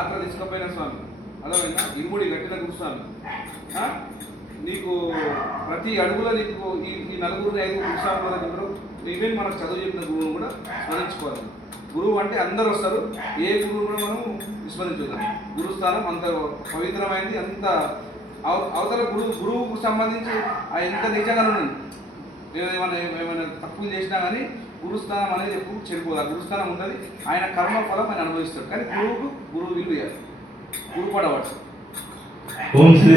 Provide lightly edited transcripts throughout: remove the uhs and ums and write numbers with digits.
యాత్ర తీసుకుపోయిన స్వామి, అర్థమైనా ఇరుముడి గట్టిన గురుస్వామి, నీకు ప్రతి అడుగులో నీకు ఈ నలుగురు 5 గురుస్వాముల దగ్గర ఈవెన్ మనకు చదువు చెప్పిన గురువును కూడా స్మరించుకోవాలి. గురువు అంటే అందరు వస్తారు, ఏ గురువు కూడా మనం విస్మరించుదాం. గురుస్థానం అంత పవిత్రమైనది, అంత అవతల గురువుకు సంబంధించి ఎంత నిజంగా ఉండండి, ఏమైనా తప్పులు చేసినా కానీ గురుస్థానం అనేది ఎప్పుడు చెడిపోదు. ఆ గురుస్థానం ఉంటుంది, ఆయన కర్మ ఫలం ఆయన అనుభవిస్తాడు. కానీ గురువు విలువ ఇవ్వాలి, గురు పడవచ్చు. ఓం శ్రీ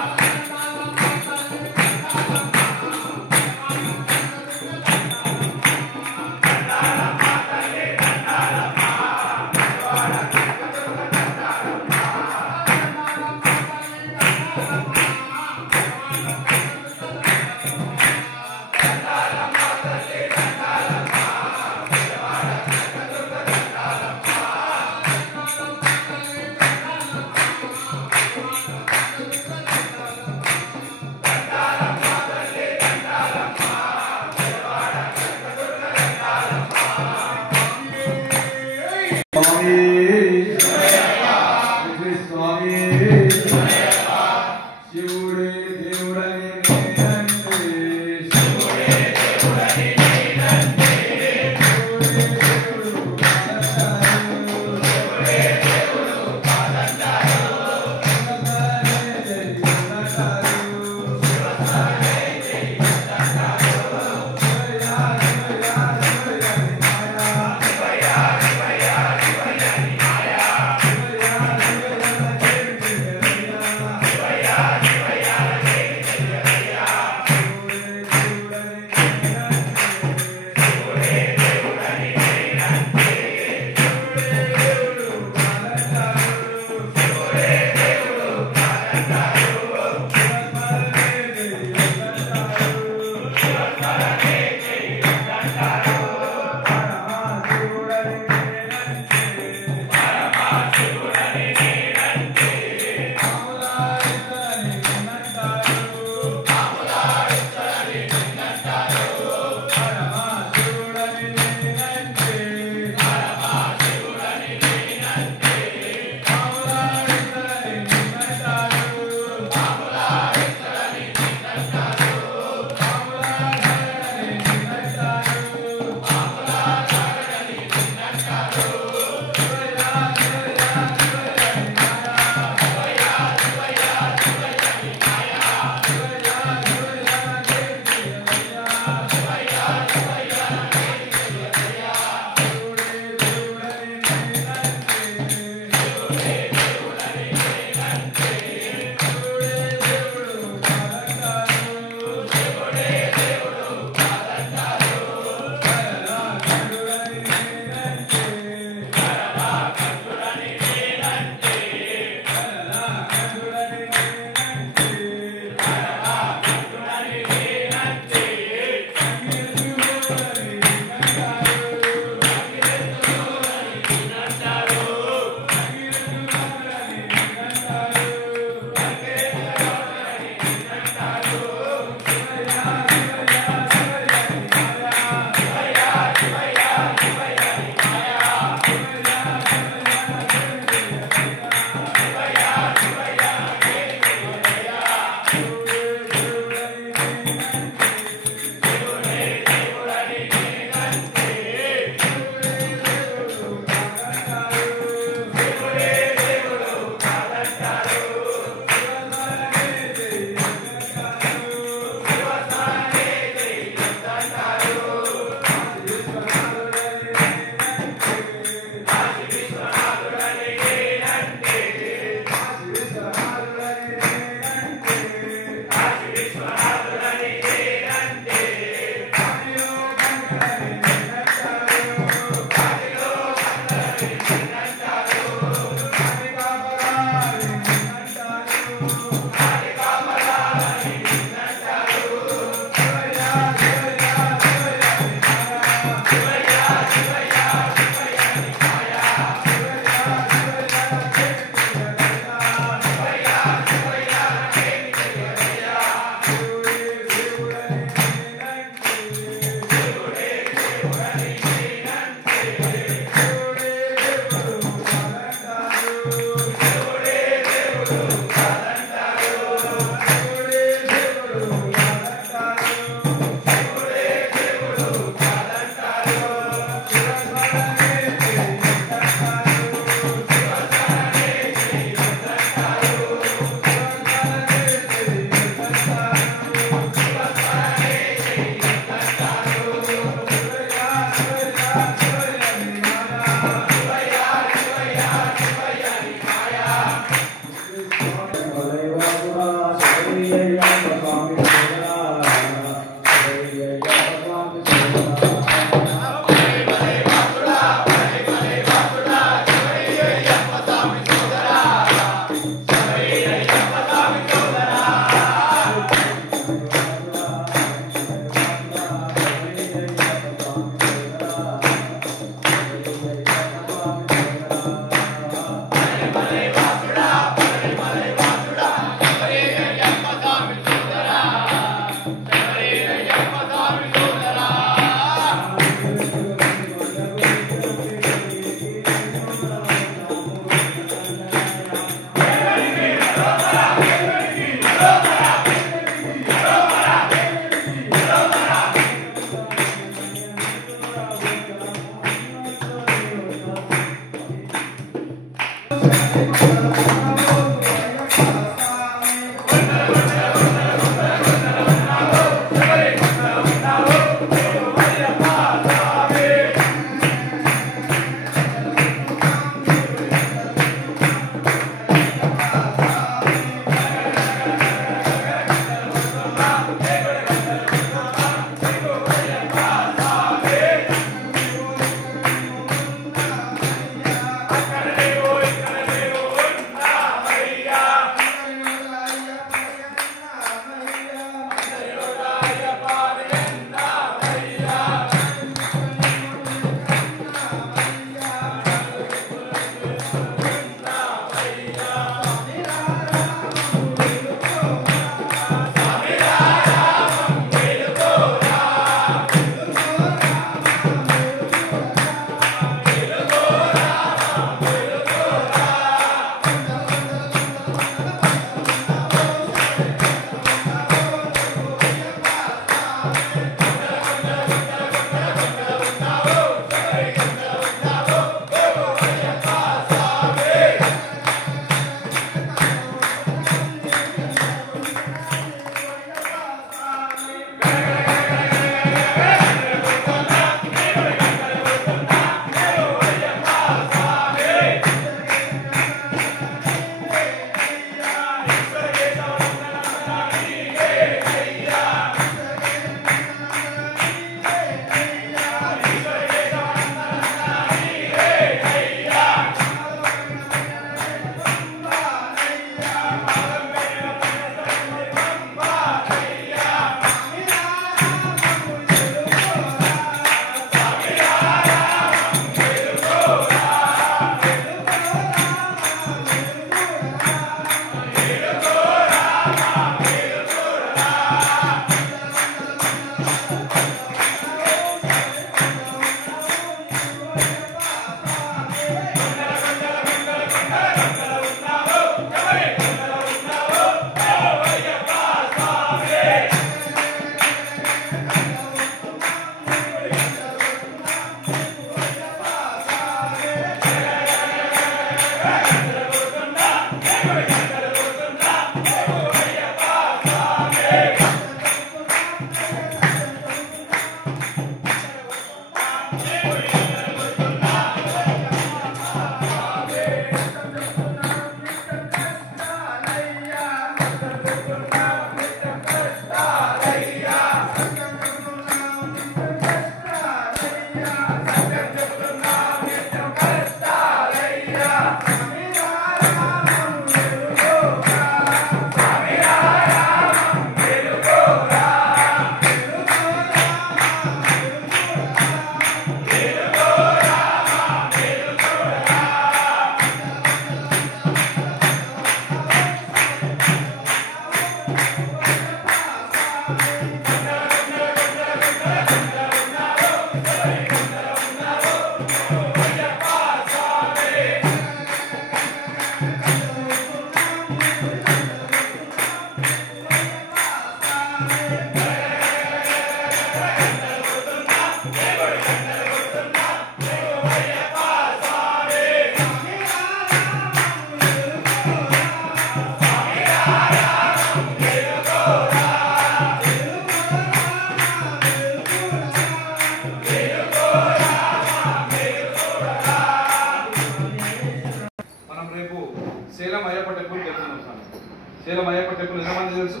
సేలం అయ్యప్ప టెంపుల్ ఎంతమంది తెలుసు?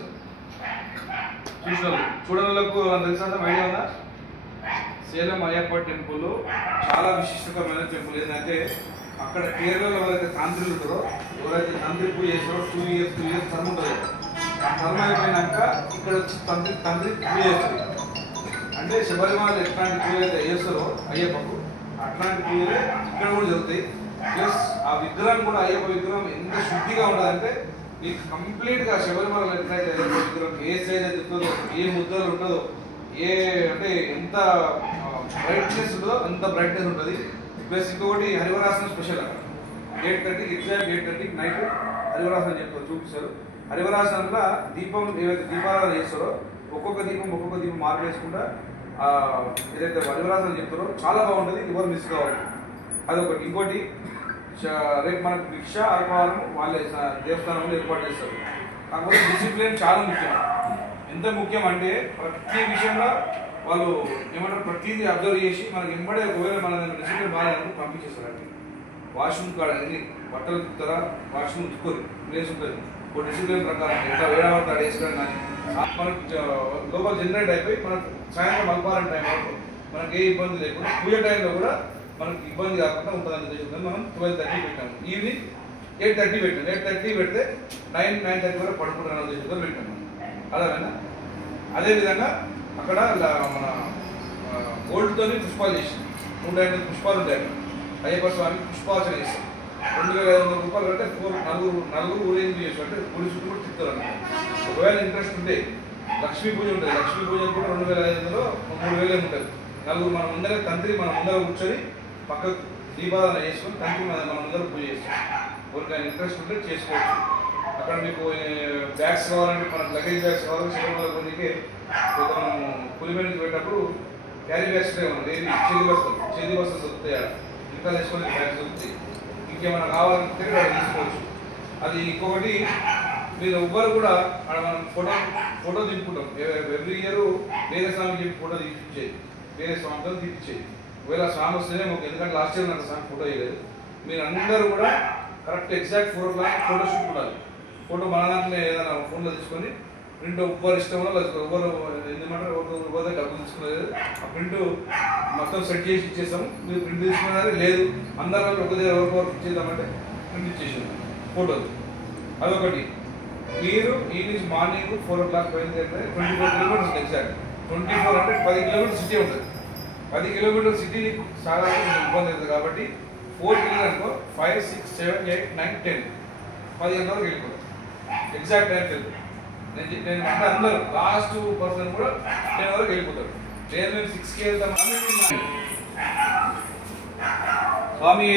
చూడని వాళ్ళకు తెలుసా? ఐడియా ఉందా? సేలం అయ్యప్ప టెంపుల్ చాలా విశిష్టకరమైన టెంపుల్. ఏంటంటే అక్కడ కేరళలో ఎవరైతే తాంత్రికులు ఉంటారో, ఎవరైతే తంత్రి పూజ చేస్తారో 2 years టర్మ్ ఉంటుంది. ఆ టర్మ్ అయిపోయినాక ఇక్కడ వచ్చి తంత్రి పూజ చేస్తారు. అంటే శబరిమల ఎట్లాంటి పూజలు అయితే చేస్తారో అయ్యప్పకు, అట్లాంటి పూజలే ఇక్కడ కూడా జరుగుతాయి. ప్లస్ ఆ విగ్రహం కూడా, అయ్యప్ప విగ్రహం ఎంత శుద్ధిగా ఉంటుందంటే మీకు కంప్లీట్గా శబరిమల ఎట్లయితే అయ్యప్ప విగ్రహం ఏ సైజ్ అయితే ఉంటుందో, ఏ ముద్రలు ఉంటుందో, ఏ అంటే ఎంత బ్రైట్నెస్ ఉంటుందో అంత బ్రైట్నెస్ ఉంటుంది. ప్లస్ ఇంకొకటి హరివరాసనం స్పెషల్ అక్కడ 8:30 ఎగ్జాక్ట్ 8:30 నైట్ హరివరాసనం చెప్తారు, చూపిస్తారు. హరివరాసనంలో దీపం ఏవైతే దీపారాధన చేస్తారో ఒక్కొక్క దీపం మార్పు వేసుకుంటా ఏదైతే హరివరాసనం చెప్తారో చాలా బాగుంటుంది. ఎవరు మిస్ కావాలి. అదొకటి. ఇంకోటి రేపు మనకు భిక్ష అల్పహారం వాళ్ళే దేవస్థానంలో ఏర్పాటు చేస్తారు. కాకపోతే డిసిప్లిన్ చాలా ముఖ్యం. ఎంత ముఖ్యం అంటే ప్రతి విషయంలో వాళ్ళు ఏమంటారు, ప్రతిదీ అబ్జర్వ్ చేసి మనకి ఎంబడే ఒకవేళ మన డిసిప్లిన్ బాగాలని పంపించేస్తారండి. వాష్రూమ్ కాడ అన్ని బట్టలు తిప్పుతారా, వాష్రూమ్ ఉత్తుకోరు, ప్లేస్ ఉంటుంది. ఒక డిసిప్లిన్ ప్రకారం ఎట్లా వేడవాడితే అక్కడ వేసుకోవడం కానీ మనకు లోపల జనరేట్ అయిపోయి మనకు సాయంత్రం అల్పారం టైం వరకు మనకి ఏ ఇబ్బంది లేకుండా పూజ టైంలో కూడా మనకి ఇబ్బంది కాకుండా ఉంటుందని ఉద్దేశంతో మనం 12:30 పెట్టాము. ఈవినింగ్ 8:30 పెట్టాము. 8:30 పెడితే 9:30 వరకు పడుకుంటారని ఉద్దేశంతో పెట్టాము. అలాగైనా అదేవిధంగా అక్కడ మన గోల్డ్తో పుష్పాలు చేసి 150 పుష్పాలు ఉంటాయి. అయ్యప్ప స్వామికి పుష్పార్చన చేస్తాం. 2,500 రూపాయలు అంటే నలుగురు ఊరేగింపు చేస్తాం. అంటే గుడి చుట్టూ కూడా తిప్పుతారు అన్నమాట. ఒకవేళ ఇంట్రెస్ట్ ఉంటే లక్ష్మీ పూజ ఉంటుంది. లక్ష్మీ పూజ కూడా 2,500లో 3,000 ఉంటుంది. నలుగురు మన ముందర తంత్రి మన ముందర కూర్చొని పక్కకు దీపారాధన చేసుకొని తంత్రి మన ముందర పూజ చేస్తాం. ఎవరికైనా ఇంట్రెస్ట్ ఉంటే చేసుకోవచ్చు. అక్కడ మీకు బ్యాగ్స్ కావాలంటే మనకు లగేజ్ బ్యాగ్స్ కావాలంటే శబరిమల కొద్దికి మనం పులిమేర నుంచి పెట్టినప్పుడు క్యారీ బ్యాగ్స్ చేతి బస్సులు దొరుకుతాయి. ఇంకా తీసుకొని బ్యాగ్స్ దొరుకుతాయి. ఇంకేమైనా కావాలంటే అక్కడ తీసుకోవచ్చు. అది ఇంకొకటి, మీరు ఎవ్వరు కూడా అక్కడ మనం ఫోటో దింపుకుంటాం. ఎవ్రీ ఇయర్ వేరే స్వామికి చెప్పి ఫోటో తీపిచ్చేది, వేరే స్వామితో తీపిచ్చేది. ఒకవేళ స్వామి వస్తేనే మాకు, ఎందుకంటే లాస్ట్ ఇయర్ నాకు స్వామి ఫోటో వేయలేదు. మీరు అందరూ కూడా correct exact 4 o'clock photo shoot ఉండాలి. ఫోటో మన దాంట్లో ఏదైనా ఫోన్లో తీసుకొని ప్రింట్ ఎవ్వరు ఇష్టంలో ఎవరు ఎందుకంటారు ఎవరు డబ్బులు తీసుకునేది ఆ ప్రింట్ మొత్తం సెట్ చేసి ఇచ్చేస్తాము. మీరు ప్రింట్ తీసుకున్నారే లేదు అందరూ ఒక దగ్గర ఎవరికి ఇచ్చేద్దామంటే ప్రింట్ ఇచ్చేసాం ఫోటోలు. అదొకటి. మీరు ఈ నుంచి మార్నింగ్ 4 o'clock బయలుదేరితే 24 kilometers ఎగ్జాక్ట్. 24 అంటే 10 kilometers సిటీ ఉంటుంది. 10 kilometers సిటీ సాధారణ ఇబ్బంది అవుతుంది. కాబట్టి 4 kilometers 5, 6, 7, 8, 9, 10 10 గంటల వరకు వెళ్ళిపోతాం. ఎగ్జాక్ట్ టైం తెలుసు. నేను అంటే అందరూ లాస్ట్ పర్సన్ కూడా 10 వరకు వెళ్ళిపోతారు. నేను మేము 6కి వెళ్తాం. స్వామి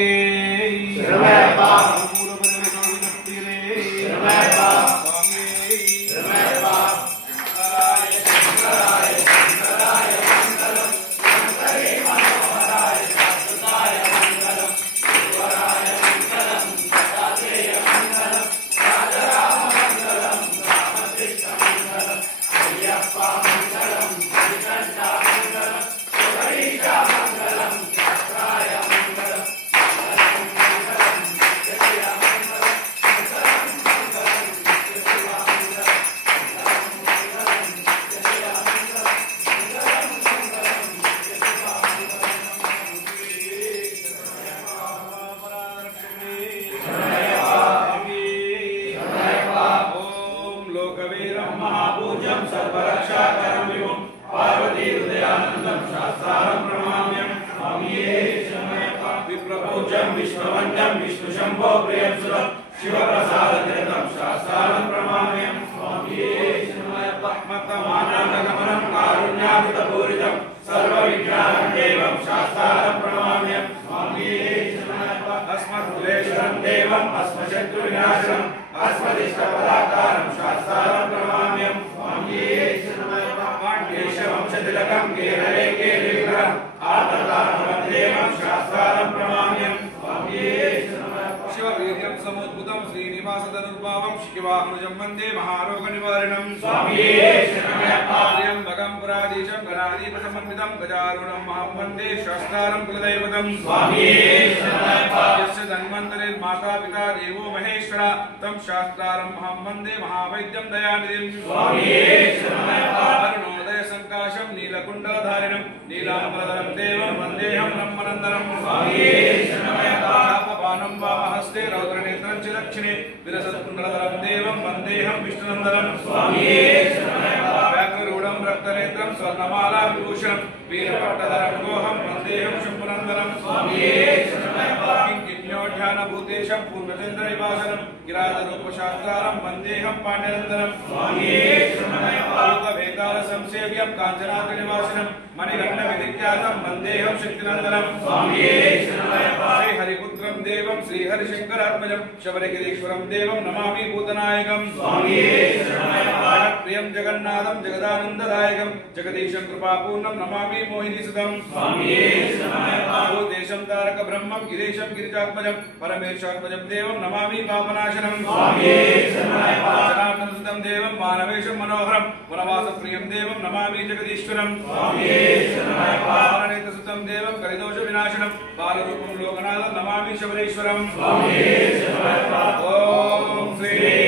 वाहनुजं वन्दे महारोगनिवारिणं त्र्यम्बकं पुराधीशं गणाधिपसमन्वितं गजारूढं महं वन्दे शास्तारं कुलदैवतं यस्य धन्वन्तरिर्माता पिता देवो महेश्वरा तं शास्तारं महं वन्दे महावैद्यं दयानिधिं अरुणोदय संकाशं नीलकुण्डलधारिणं नीलाम्बरधरं देवं वन्देऽहं ब्रह्मनन्दनं शापपानं वामहस्ते रौद्रनेत्रं च दक्षिणे विलसत्कुण्डलधरं देवं वन्देऽहं विष्णुनन्दनं व्याघ्ररूढं रक्तनेत्रं स्वर्णमाला विभूषणं वीरपट्टधरं गोहं वन्देऽहं शम्भुनन्दनं किङ्किण्योढ्यानभूतेशं पूर्णचन्द्रनिवासनं गिराधरूपशास्त्रारं वन्देऽहं पाण्ड्यनन्दनं भूतभेतालसंसेव्यं काञ्चनाद्रिनिवासिनं मणिगण्डविधिख्यातं वन्देऽहं शक्तिनन्दनं श्रीहरिपुत्रं देवं श्रीहरिशङ्करात्मजं शबरिगिरीश्वरं देवं नमामि भूतनायकं प्रियं जगन्नाथं जगदानन्ददायकं जगदीशं कृपापूर्णं नमामि मोहिनीसुतं भूतेशं तारक ब्रह्मं गिरीशं गिरिजात्मजं परमेशात्मजं देवं नमामि पापनाशनं जनार्दनसुतं देवं मानवेशं मनोहरं वनवासप्रियं देवं नमामि जगदीश्वरं पालनेत्रसुतं देवं कलिदोषविनाशनं बालरूपं लोकनाथं नमामि शबरीश्वरं ओम श्री